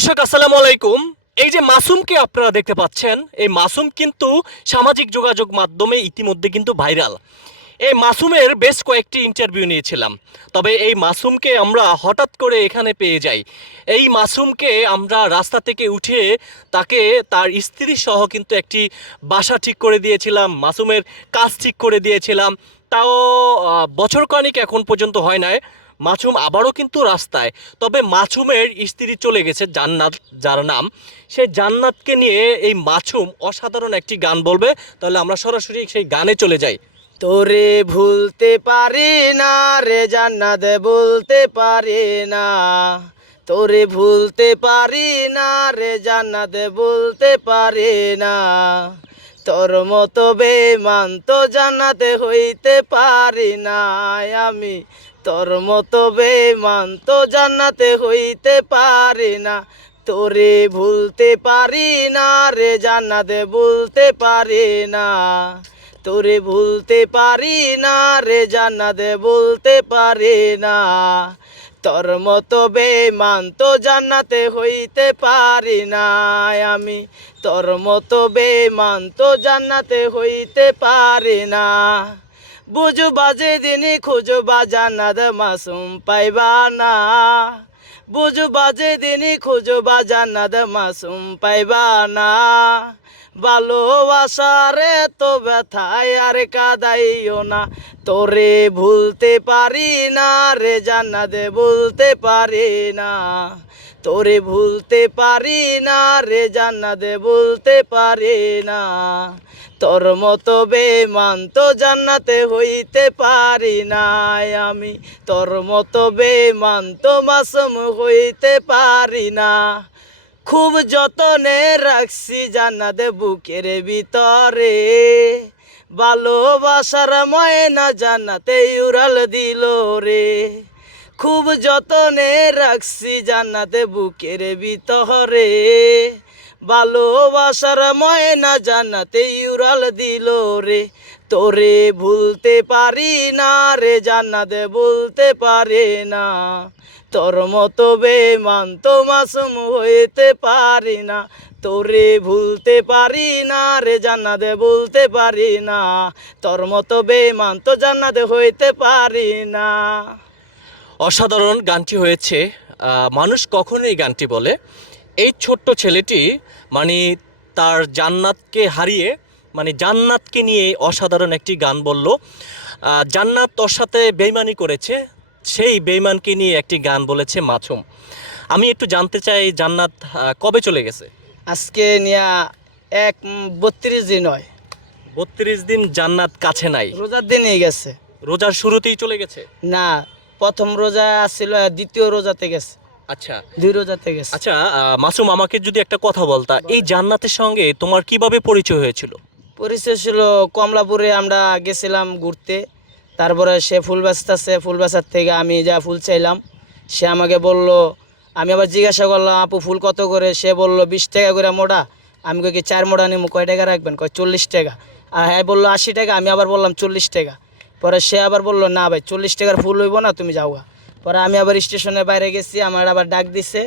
দর্শক, আসসালামু আলাইকুম। এই যে মাসুমকে আপনারা দেখতে পাচ্ছেন, এই মাসুম কিন্তু সামাজিক যোগাযোগ মাধ্যমে ইতিমধ্যে কিন্তু ভাইরাল। এই মাসুমের বেশ কয়েকটি ইন্টারভিউ নিয়েছিলাম। তবে এই মাসুমকে আমরা হঠাৎ করে এখানে পেয়ে যাই। এই মাসুমকে আমরা রাস্তা থেকে উঠিয়ে তাকে তার স্ত্রী সহ কিন্তু একটি বাসা ঠিক করে দিয়েছিলাম, মাসুমের কাজ ঠিক করে দিয়েছিলাম। তাও বছর কানিক এখন পর্যন্ত হয় নাই। মাছুম আবারও কিন্তু রাস্তায়। তবে মাছুমের স্ত্রী চলে গেছে জান্নাত, যার নাম। সেই জান্নাতকে নিয়ে এই মাছুম অসাধারণ একটি গান বলবে। তাহলে আমরা সরাসরি সেই গানে চলে যাই। তোরে ভুলতে পারি না রে জান্নাত বলতে পারি না। তোরে ভুলতে পারি না রে জান্নাত বলতে পারি না। তোর মতো বেমান তো জান্নাতে হইতে পারি না আমি। তোর মতো বেমান তো জান্নাতে হইতে পারে না। তোরে ভুলতে পারি না রে, জান্নাতে বলতে পারি না। তোরে ভুলতে পারি না রে, জান্নাতে বলতে পারি না। তোর মতো বেমান তো জান্নাতে হইতে পারি না। আমি তোর মতো বেমান তো জান্নাতে হইতে পারি না। বুঝু বাজে দিনই খুঁজু বা জান্নাত মাসুম পাইবা না। বুঝু বাজে দিনই খুঁজু বা জান্নাত মাসুম পাইবা না। ভালোবাসারে তো ব্যথায় আর কাদাইও না। তোরে ভুলতে পারি না, রে জান্নাতে বলতে পারি না। তোরে ভুলতে পারি না রে জান্নাতে বলতে পারি না। তোর মতো বেমান তো জান্নাতে হইতে পারি না আমি। তোর মতো বেমান তো মাসুম হইতে পারি না। খুব যতনে রাখছি জান্নাতে বুকের ভিতরে। ভালোবাসার ময়না জান্নাতে উড়াল দিল রে। খুব যতনে রাখছি জান্নাতে বুকের ভিতরে। ভালোবাসার ময়না জান্নাতে ইউরাল দিল রে। তোরে ভুলতে পারি না রে, জান্নাতে বলতে পারে না। তোর মতো বেমান তো মাসুম হইতে পারি না। তোরে ভুলতে পারি না রে, জান্নাতে বলতে পারি না। তোর মতো বেমান তো জান্নাতে হইতে পারি না। অসাধারণ গানটি হয়েছে। মানুষ কখনো এই গানটি বলে। এই ছোট্ট ছেলেটি মানে তার জান্নাতকে হারিয়ে মানে জান্নাতকে নিয়ে অসাধারণ একটি গান বলল। জান্নাত তোর সাথে বেইমানি করেছে সেই বেইমানকে নিয়ে একটি গান বলেছে মাছুম। আমি একটু জানতে চাই জান্নাত কবে চলে গেছে? আজকে নিয়া এক বত্রিশ দিন হয়। বত্রিশ দিন জান্নাত কাছে নাই। রোজার দিনই গেছে। রোজার শুরুতেই চলে গেছে? না প্রথম রোজা ছিল দ্বিতীয় রোজাতে গেছে। আচ্ছা। দুই রোজাতে গেছে। আচ্ছা মাসুম আমাকে যদি একটা কথা বলতা এই জান্নাতের সঙ্গে তোমার কীভাবে পরিচয় হয়েছিল? পরিচয় ছিল কমলাপুরে আমরা গেছিলাম ঘুরতে। তারপরে সে ফুল বেচতেছে ফুল বেচার থেকে আমি যা ফুল চাইলাম সে আমাকে বলল আমি আবার জিজ্ঞাসা করলাম আপু ফুল কত করে? সে বলল বিশ টাকা করে মোটা আমি কি চার মোটা নিমু কয় টাকা রাখবেন? কয় চল্লিশ টাকা। আর হ্যাঁ বলল আশি টাকা। আমি আবার বললাম চল্লিশ টাকা। পরে সে আবার বলল, না ভাই, চল্লিশ টাকার ফুল হইব না, তুমি যাও পরে আমি আবার স্টেশনের বাইরে গেছি, আমার আবার ডাক দিছে।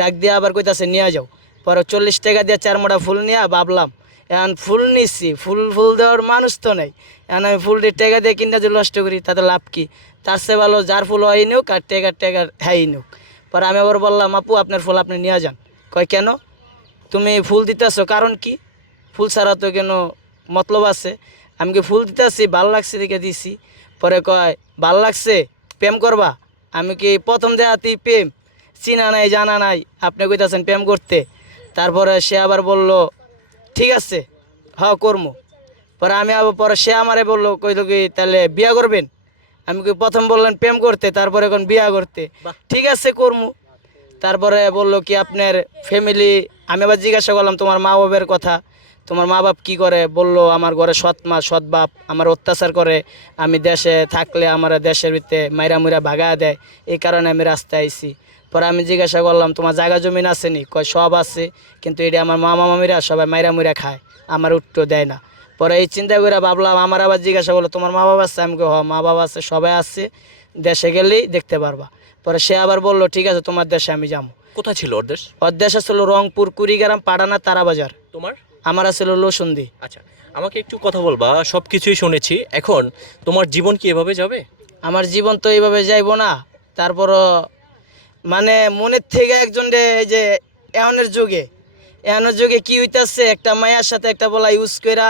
ডাক দিয়ে আবার কইতাছে, নিয়ে যাও। পরে চল্লিশ টাকা দিয়ে চার মোটা ফুল নিয়ে ভাবলাম, এখন ফুল নিচ্ছি ফুল ফুল দেওয়ার মানুষ তো নেই। এখন আমি ফুলটি টেকা দিয়ে কিনা যদি নষ্ট করি, তাতে লাভ কি? তার চেয়ে ভালো যার ফুল হয় নিউক আর টেকার টেকার হ্যাঁ নিউক। পরে আমি আবার বললাম, আপু, আপনার ফুল আপনি নিয়ে যান। কয়, কেন? তুমি ফুল দিতেছো, কারণ কি? ফুল ছাড়া তো কেন মতলব আছে। আমি কি ফুল দিতেছি ভালো লাগছে দেখে দিছি। পরে কয় ভালো লাগছে? প্রেম করবা? আমি কি প্রথম দেখাতেই প্রেম? চিনা নাই জানা নাই আপনি কইতাছেন প্রেম করতে। তারপরে সে আবার বলল ঠিক আছে হ্যাঁ করব পরে আমি আবার পরে সে আমারে বলল কইল কি তাহলে বিয়া করবেন? আমি কি প্রথম বললেন প্রেম করতে তারপরে এখন বিয়া করতে। ঠিক আছে করমু। তারপরে বলল কি আপনার ফ্যামিলি আমি আবার জিজ্ঞাসা করলাম তোমার মা বাবার কথা। তোমার মা বাপ কী করে? বলল আমার ঘরে সৎ মা সৎ বাপ আমার অত্যাচার করে। আমি দেশে থাকলে আমার দেশের ভিতরে মাইরা মুইরা ভাগা দেয়। এই কারণে আমি রাস্তায় আইছি। পরে আমি জিজ্ঞাসা করলাম তোমার জায়গা জমিন আছে নি? কয় সব আছে কিন্তু এটা আমার মামা মামিরা সবাই মাইরা মুইরা খায় আমার উঠটো দেয় না। পরে এই চিন্তা করে ভাবলাম আমার আবার জিজ্ঞাসা করল তোমার মা বাবা আছে? আমি হ মা বাবা আছে সবাই আছে দেশে গেলেই দেখতে পারবা। পরে সে আবার বলল ঠিক আছে তোমার দেশে আমি যাব। কোথায় ছিল ওর দেশ? ওর দেশে ছিল রংপুর কুড়িগ্রাম পাডানা তারাবাজার। তোমার? আমার আসলে লোসন্দি আচ্ছা আমাকে একটু কথা বলবা সব কিছুই শুনেছি। এখন তোমার জীবন কি এভাবে যাবে? আমার জীবন তো এইভাবে যাইব না। তারপরও মানে মনের থেকে একজন এই যে এহনের যুগে এহনের যুগে কি হইতাছে একটা মায়ের সাথে একটা বলা ইউজ কইরা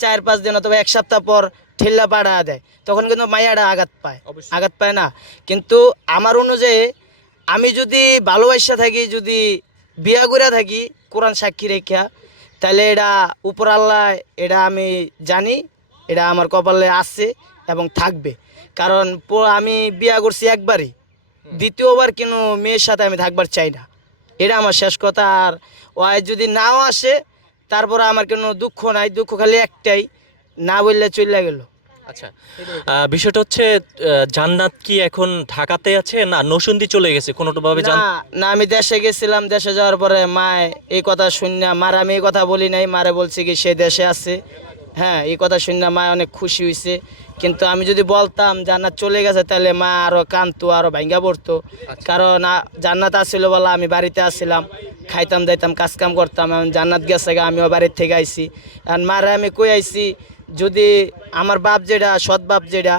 চার পাঁচ দিন অথবা এক সপ্তাহ পর ঠেল্লা পাড়া দেয়। তখন কিন্তু মায়াটা আঘাত পায়। আঘাত পায় না। কিন্তু আমার অনুযায়ী আমি যদি ভালোবাসা থাকি যদি বিয়া করে থাকি কোরআন সাক্ষী রেখা তাহলে এটা উপর আল্লাহ এটা আমি জানি এটা আমার কপালে আছে এবং থাকবে। কারণ আমি বিয়া করছি একবারই। দ্বিতীয়বার কেন মেয়ের সাথে আমি থাকবার চাই না। এটা আমার শেষ কথা। আর ওয়াই যদি নাও আসে তারপরে আমার কোনো দুঃখ নাই। দুঃখ খালি একটাই না বললে চলে গেল। আচ্ছা বিষয়টা হচ্ছে জান্নাত কি এখন ঢাকাতে আছে না নসুন্দি চলে গেছে? কোনোভাবে না না আমি দেশে গেছিলাম দেশে যাওয়ার পরে মায় এই কথা শুনে মার আমি এই কথা বলি নাই মারে বলছি কি সে দেশে আছে। হ্যাঁ এই কথা শুনে মায় অনেক খুশি হয়েছে কিন্তু আমি যদি বলতাম জান্নাত চলে গেছে তাহলে মা আরও কানতো আরও ভাঙ্গা পড়তো। কারণ আ- জান্নাত আসছিল বলে আমি বাড়িতে আসছিলাম খাইতাম দাইতাম কাজ কাম করতাম জান্নাত গেছে আমিও বাড়ির থেকে আইছি। আর মারে আমি কই আইছি? যদি আমার বাপ যেটা, সৎ বাপ যেটা,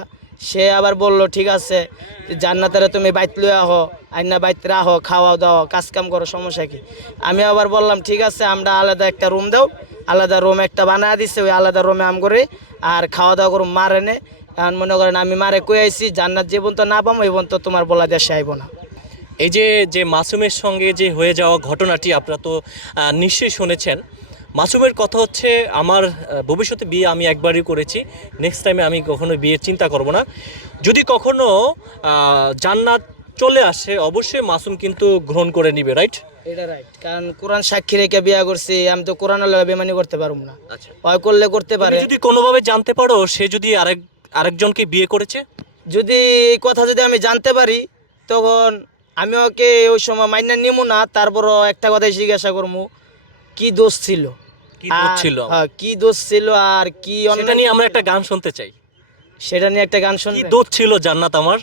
সে আবার বলল, ঠিক আছে, জান্নাতারে তুমি বাইত লই আহো, আইনা বাইত রাহো খাওয়া দাও কাজ কাম করো, সমস্যা কি? আমি আবার বললাম, ঠিক আছে, আমরা আলাদা একটা রুম দাও, আলাদা রুম একটা বানায় দিছে, ওই আলাদা রুমে আম করে আর খাওয়া দাওয়া করুম, মারে নে এখন মনে করেন আমি মারে কই আইছি, জান্নাত জীবন তো না পাবো এই তো তোমার বলা দেশে আইব না। এই যে যে মাসুমের সঙ্গে যে হয়ে যাওয়া ঘটনাটি আপনারা তো নিশ্চয়ই শুনেছেন। মাসুমের কথা হচ্ছে আমার ভবিষ্যতে বিয়ে আমি একবারই করেছি। নেক্সট টাইমে আমি কখনো বিয়ের চিন্তা করব না। যদি কখনো জান্নাত চলে আসে অবশ্যই মাসুম কিন্তু গ্রহণ করে নিবে রাইট এটা রাইট কারণ কোরআন সাক্ষী রেখে বিয়া করছি আমি তো কোরআন আল্লাহ বেমানি করতে পারব না। আচ্ছা। হয় করলে করতে পারে। যদি কোনোভাবে জানতে পারো সে যদি আরেক আরেকজনকে বিয়ে করেছে? যদি এই কথা যদি আমি জানতে পারি তখন আমি ওকে ওই সময় মাইনা নিমু না তারপরও একটা কথাই জিজ্ঞাসা করব কি দোষ ছিল? কি দোষ ছিল? হ্যাঁ, কি দোষ ছিল আর কি সেটা নিয়ে আমরা একটা গান শুনতে চাই। সেটা নিয়ে একটা গান শুনি দোষ ছিল জান্নাত আমার?